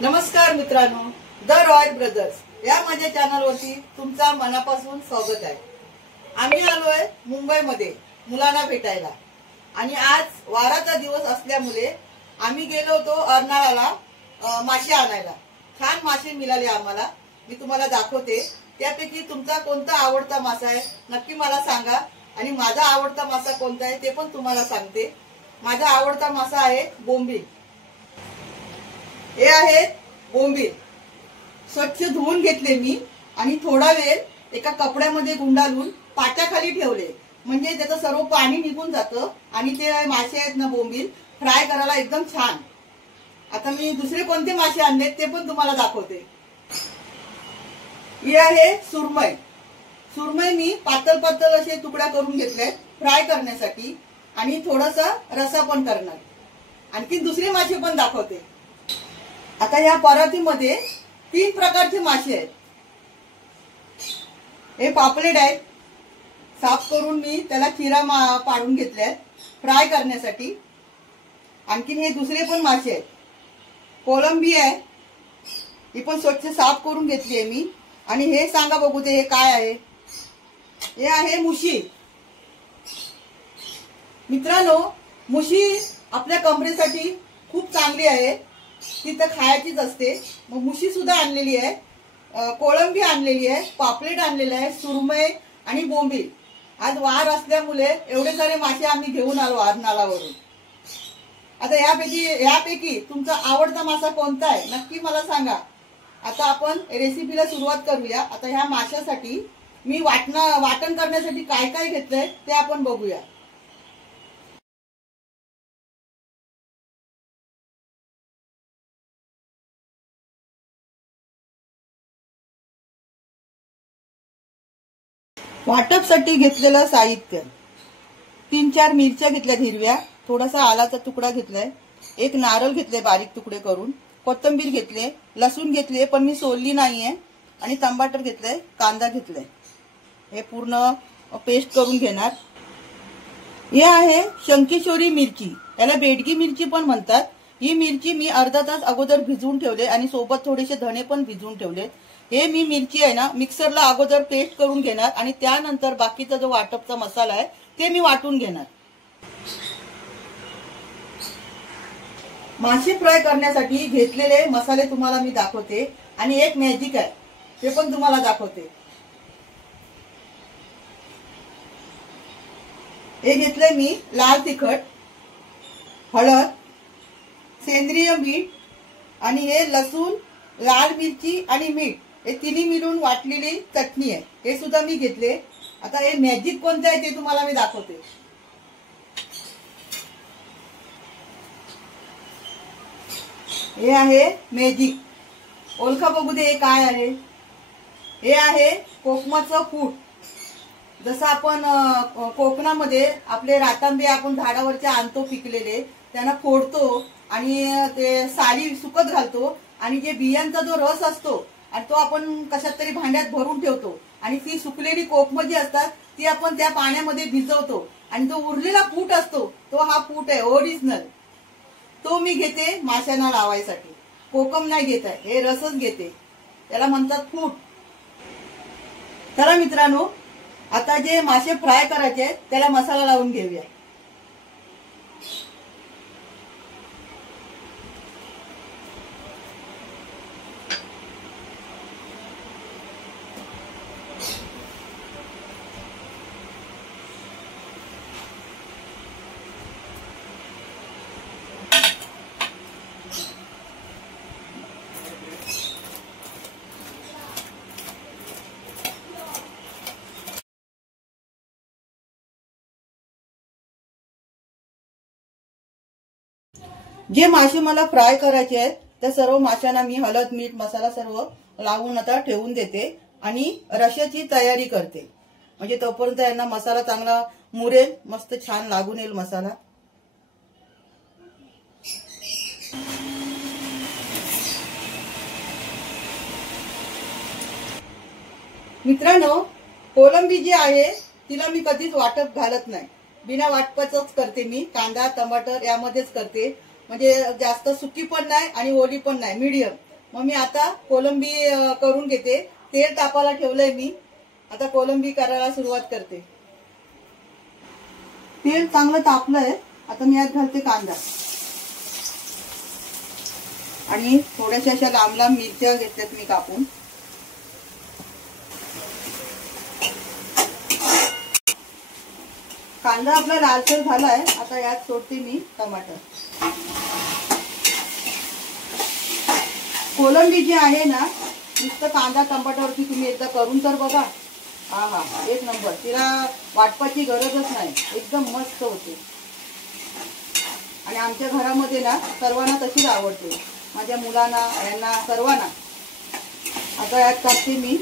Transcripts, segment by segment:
नमस्कार मित्रांनो, the royal brothers या माझ्या चॅनलवरती तुमचा मनापासून स्वागत आहे। आम्ही आलोय मुंबईमध्ये मुलांना भेटायला आणि आज वाराचा दिवस असल्यामुळे आम्ही गेलो होतो अर्नाळाला मासे आणायला। छान मासे मिळाले आम्हाला, मी तुम्हाला दाखवते। त्यापैकी तुमचा कोणता आवडता मासा आहे नक्की मला सांगा आणि माझा आवडता मासा कोणता आहे ते पण तुम्हाला सांगते। माझा आवडता मासा आहे बोंबील। हे आहेत बोंबील, स्वच्छ धुवून घेतले मी आणि थोडा वेळ एका कपड्यामध्ये गुंडाळून पाट्याखाली ठेवले, म्हणजे त्याचं सर्व पाणी निघून जातं आणि ते मासे आहेत ना बोंबील फ्राय करायला एकदम छान। आता मी दुसरे कोणते मासे आणले ते पण तुम्हाला दाखवते। हे आहे सुरमई। सुरमई मी पातळ पातळ असे तुकडा करून घेतले फ्राय करण्यासाठी आणि थोडासा रसा पण करणार। आणखी दुसरे मासे पण दाखवते। आता या परातीमध्ये 3 प्रकारचे मासे आहेत। हे पापलेट आहेत, साफ करून मी त्याला चिरा पाडून घेतले फ्राय करण्यासाठी। आणखी हे दुसरे पण मासे आहेत, कोलंबी आहे, ही पण स्वच्छ साफ करून घेतली आहे मी। आणि हे सांगा बघू ते हे काय आहे? हे आहे मुशी। मित्रांनो, मुशी आपल्या कमरेसाठी खूप चांगली आहे, ती तर खायचीच असते। मग मुशी सुद्धा आणलेली आहे, कोळंबी आणलेली आहे, पापलेट आणलेले आहे, सुरमई आणि बोंबील। आज वार असल्यामुळे एवढे सारे मासे आम्ही घेऊन आलो अर्नाळावरून। आता यापैकी तुमचा आवडता मासा कोणता आहे नक्की मला सांगा। आता आपण रेसिपीला सुरुवात करूया। आता ह्या माशासाठी मी वाटण करण्यासाठी काय काय घेतलंय ते आपण बघूया। वाटपसाठी घेतलेलं साहित्य: 3-4 मिरच्या घेतल्यात हिरव्या, थोडासा आलाचा तुकडा घेतलाय, एक नारळ घेतले बारीक तुकडे करून, कोथिंबीर घेतले, लसूण घेतले पण मी सोलली नाहीये, आणि टमाटर घेतले, कांदा घेतलाय। हे पूर्ण पेस्ट करून घेणार। हे आहे शंकेश्वरी मिरची, याला बेडगी मिरची पण म्हणतात। ही मिरची मी अर्धा तास अगोदर भिजवून ठेवले आणि सोबत थोडेसे धणे पण भिजवून ठेवले। हे मी मिरची आहे ना मिक्सरला अगोदर पेस्ट करून घेणार आणि त्यानंतर बाकीचा जो वाटपचा मसाला आहे ते मी वाटून घेणार। मासे फ्राय करण्यासाठी घेतलेले मसाले तुम्हाला मी दाखवते आणि एक मॅजिक आहे ते पण तुम्हाला दाखवते। हे घेतले मी लाल तिखट, हळद, सेंद्रिय मीठ आणि हे लसूण, लाल मिरची आणि मीठ हे तिन्ही मिळून वाटलेली चटणी आहे, हे सुद्धा मी घेतले। आता हे मॅजिक कोणतं आहे ते तुम्हाला मी दाखवते। हे आहे मॅजिक, ओळखा बघू दे हे काय आहे? हे आहे कोकमाचं कूट। जसं आपण कोकणामध्ये आपले रातांबे आपण झाडावरचे आणतो पिकलेले, त्यांना फोडतो आणि ते साली सुकत घालतो आणि जे बियांचा जो रस असतो आणि तो आपण कशात तरी भांड्यात भरून ठेवतो आणि ती सुकलेली कोकम जी असतात ती आपण त्या पाण्यामध्ये भिजवतो आणि जो उरलेला कूट असतो तो हा कूट आहे ओरिजिनल। तो मी घेते माशांना लावायसाठी, कोकम नाही घेत आहे, हे रसच घेते, त्याला म्हणतात कूट। चला मित्रांनो, आता जे मासे फ्राय करायचे आहेत त्याला मसाला लावून घेऊया। जे मासे मला फ्राय करायचे आहेत त्या सर्व माशांना मी हळद, मीठ, मसाला सर्व लावून आता ठेवून देते आणि रश्याची तयारी करते, म्हणजे तोपर्यंत यांना मसाला चांगला मुरेल, मस्त छान लागून येईल मसाला। मित्रांनो, कोलंबी जी आहे तिला मी कधीच वाटप घालत नाही, बिना वाटपाचंच करते मी। कांदा, टमाटर यामध्येच करते, म्हणजे जास्त सुकी पण नाही आणि ओली पण नाही, मीडियम। मग मी आता कोलंबी करून घेते. तेल तापायला ठेवलंय मी. आता कोलंबी करायला सुरुवात करते. तेल चांगलं तापलंय. आता मी यात घालते कांदा आणि थोड्याशा अशा लांब लांब मिरच्या घेतल्यात मी कापून. कांदा आपला लालसर झालाय. आता यात सोडते मी टमाटर. कोलंबी जी आहे ना, नुसतं कांदा टमाटरवरती तुम्ही एकदा करून तर बघा. हा हा, एक नंबर. तिला वाटपाची गरजच नाही, एकदम मस्त होते. आणि आमच्या घरामध्ये ना सर्वांना तशीच आवडते, माझ्या मुलांना, यांना, सर्वांना. आता यात टाकते मी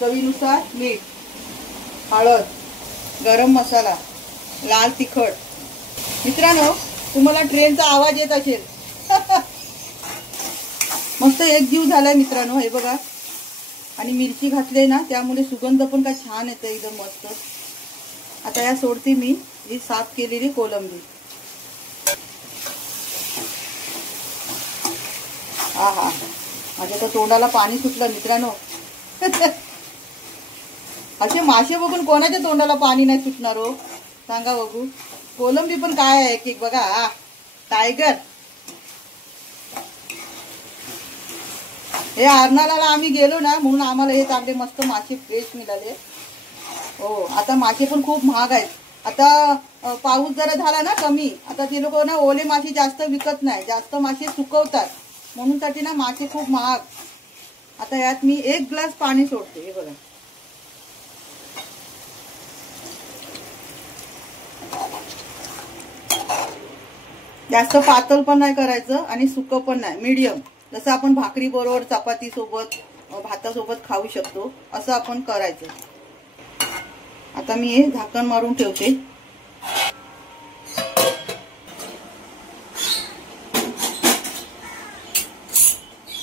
चवीनुसार मीठ, हळद, गरम मसाला, लाल तिखट. मित्रांनो, तुम्हाला ट्रेनचा आवाज येत असेल. मस्त एक जीव झालाय मित्रांनो, हे बघा. आणि मिरची घातली ना, त्यामुळे सुगंध पण काय छान येतो, एकदम मस्त. आता या सोडते मी ही साफ केलेली कोलंबी. हा हा, माझ्या तर तोंडाला पाणी सुटलं मित्रांनो. असे मासे बघून कोणाच्या तोंडाला पाणी नाही सुटणार हो, सांगा बघू. कोलंबी पण काय आहे की बघा, टायगर. हे अर्नाळ्याला आम्ही गेलो ना, म्हणून आम्हाला हे चांगले मस्त मासे फ्रेश मिळाले. हो, आता मासे पण खूप महाग आहेत. आता पाऊस जरा झाला ना कमी, आता ते लोक ना ओले मासे जास्त विकत नाही, जास्त मासे सुकवतात, म्हणून साठी ना मासे खूप महाग. आता यात मी 1 ग्लास पाणी सोडते. हे बघा, जास्त पातळ पण नाही करायचं आणि सुकं पण नाही, मीडियम. जसं आपण भाकरी बरोबर, चपाती सोबत, भातासोबत खाऊ शकतो, असं आपण करायचं. आता मी हे झाकण मारून ठेवते.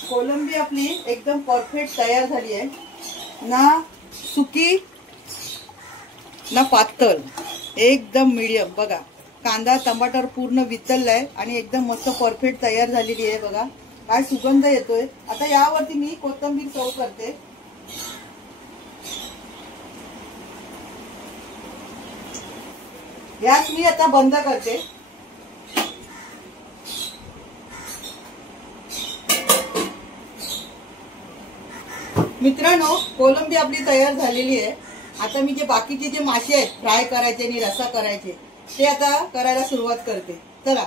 कोलंबी आपली एकदम परफेक्ट तयार झाली आहे. ना सुकी ना पातळ, एकदम मीडियम. बघा, कांदा टमाटर पूर्ण वितळलाय आणि एकदम मस्त परफेक्ट तयार झालेली आहे. बघा काय सुगंध येतोय. आता यावरती मी कोथिंबीर सर्व करते. गॅस मी आता बंद करते. मित्रांनो, कोलंबी आपली तयार झालेली आहे. आता मी जे बाकीचे जे मासे आहेत फ्राय करायचे आणि रस्सा करायचे, ते आता करायला सुरुवात करते. चला.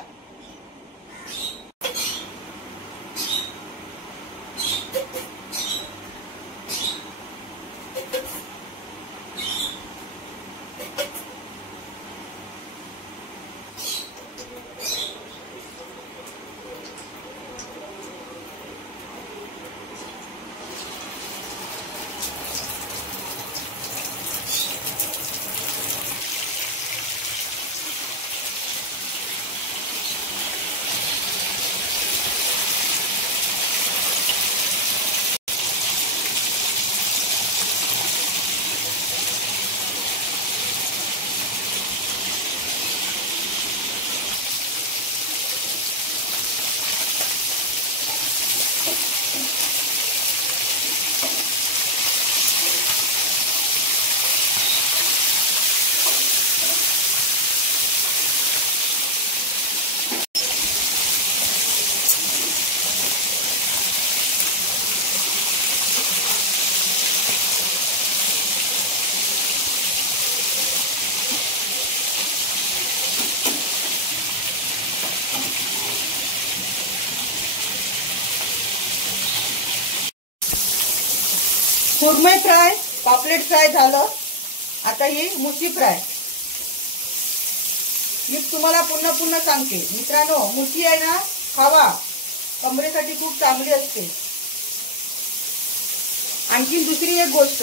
सुरमई फ्राय, पापलेट फ्राय झालं. आता ही मुशी फ्राय. मी तुम्हाला पुन्हा सांगते मित्रांनो, मुशी आहे ना, खावा, कमरेसाठी खूप चांगली असते. आणखी दुसरी एक गोष्ट,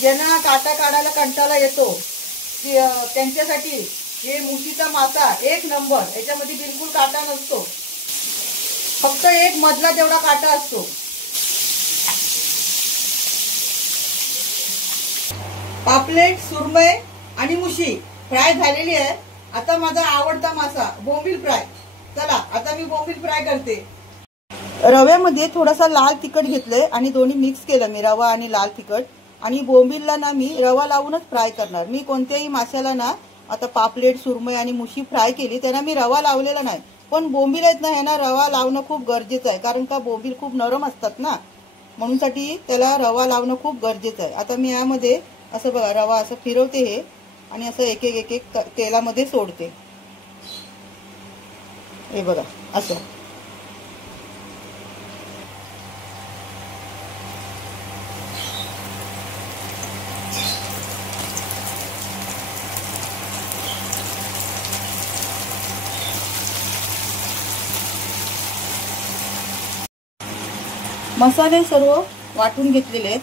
ज्यांना काटा काढायला कंटाळा येतो त्यांच्यासाठी हे मुशीचा मासा एक नंबर. याच्यामध्ये बिलकुल काटा नसतो, फक्त एक मधला तेवढा काटा असतो. पापलेट, सुरमई आणि मुशी फ्राय झालेली आहे. आता माझा आवडता मासा बोंबील फ्राय. चला, आता मी बोंबील फ्राय करते. रव्यामध्ये थोडासा लाल तिखट घेतलंय आणि दोन्ही मिक्स केलं मी, रवा आणि लाल तिखट. आणि बोंबीलला ना मी रवा लावूनच फ्राय करणार. मी कोणत्याही माशाला ना आता पापलेट, सुरमई आणि मुशी फ्राय केली त्यांना मी रवा लावलेला नाही, पण बोंबील आहेत ना ह्यांना रवा लावणं खूप गरजेचं आहे, कारण का बोंबील खूप नरम असतात ना, म्हणूनसाठी त्याला रवा लावणं खूप गरजेचं आहे. आता मी यामध्ये असं बघा रवा असं फिरवते हे आणि असं एक एक एक तेलामध्ये सोडते. हे बघा असं. मसाले सर्व वाटून घेतलेले आहेत.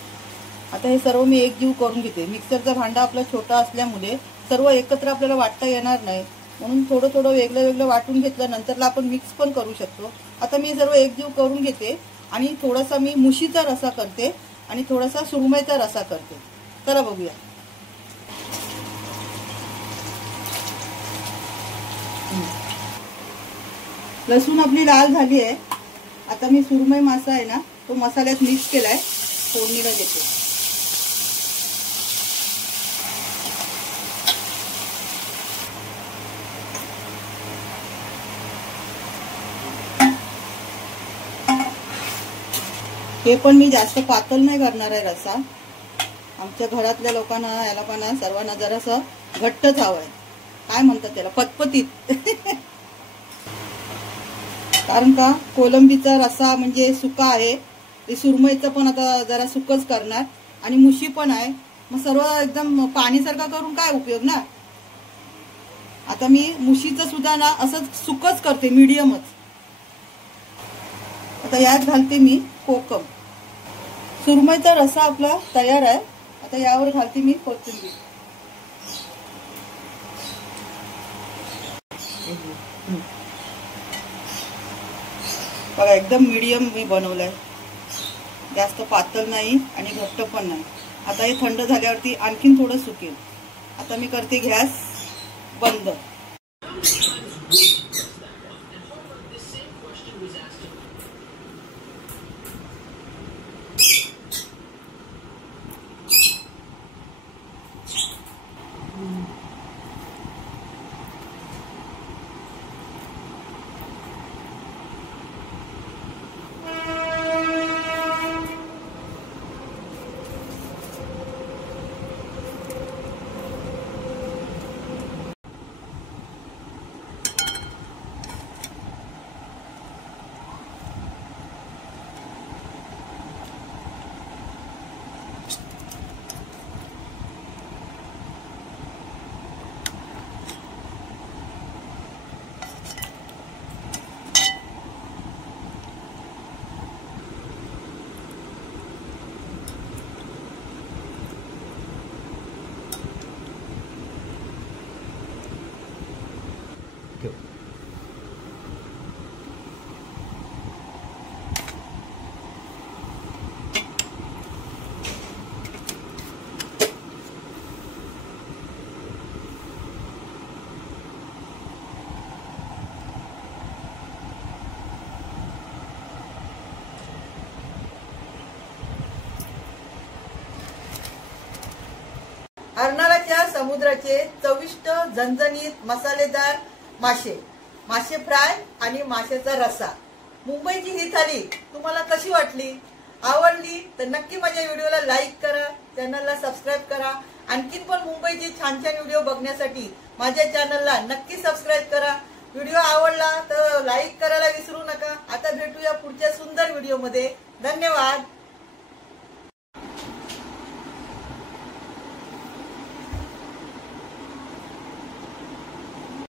आता हे सर्व मी एकजीव करून घेते. मिक्सरचा भांडा आपला छोटा असल्यामुळे सर्व एकत्र आपल्याला वाटता येणार नाही, म्हणून थोडं थोडं वेगळं वेगळं वाटून घेतलं नंतरला आपण मिक्स पण करू शकतो. आता मी सर्व एकजीव करून घेते आणि थोडासा मी मुशीचा रसा करते आणि थोडासा सुरमईचा रसा करते. चला बघूया. लसूण आपली लाल झाली आहे. आता मी सुरमई मासा आहे ना तो मसाल्यात मिक्स केलाय, फोडणीला देते. हे पण मी जास्त पातळ नाही करणार आहे रसा. आमच्या घरातल्या लोकांना याला पण सर्वांना जरासं घट्टच हवंय. काय म्हणतात त्याला, पतपतीत. कारण का कोलंबीचा रसा म्हणजे सुका आहे, ते सुरमईचं पण आता जरा सुकच करणार आणि मुशी पण आहे, मग सर्व एकदम पाणीसारखा करून काय उपयोग ना. आता मी मुशीचं सुद्धा ना असंच सुकच करते, मीडियमच. आता यात घालते मी कोकम. सुरमईचा रसा आपला तयार आहे. आता यावर घालते मी कोथिंबीर. बघा एकदम मीडियम मी बनवलंय, जास्त पातळ नाही आणि घट्ट पण नाही. आता हे थंड झाल्यावरती आणखीन थोडं सुकेल. आता मी करते गॅस बंद. अर्नाळ्याच्या समुद्राचे चविष्ट झणझणीत मसालेदार मासे फ्राय आणि माशाचा रसा. मुंबईची ही थाली तुम्हाला कशी वाटली? आवडली तर नक्की माझ्या व्हिडिओला लाईक करा, चॅनलला सबस्क्राईब करा. आणखीन पण मुंबईचे छान छान व्हिडिओ बघण्यासाठी माझ्या चॅनलला नक्की सबस्क्राईब करा. व्हिडिओ आवडला तर लाईक करायला विसरू नका. आता भेटूया पुढच्या सुंदर व्हिडिओमध्ये. धन्यवाद.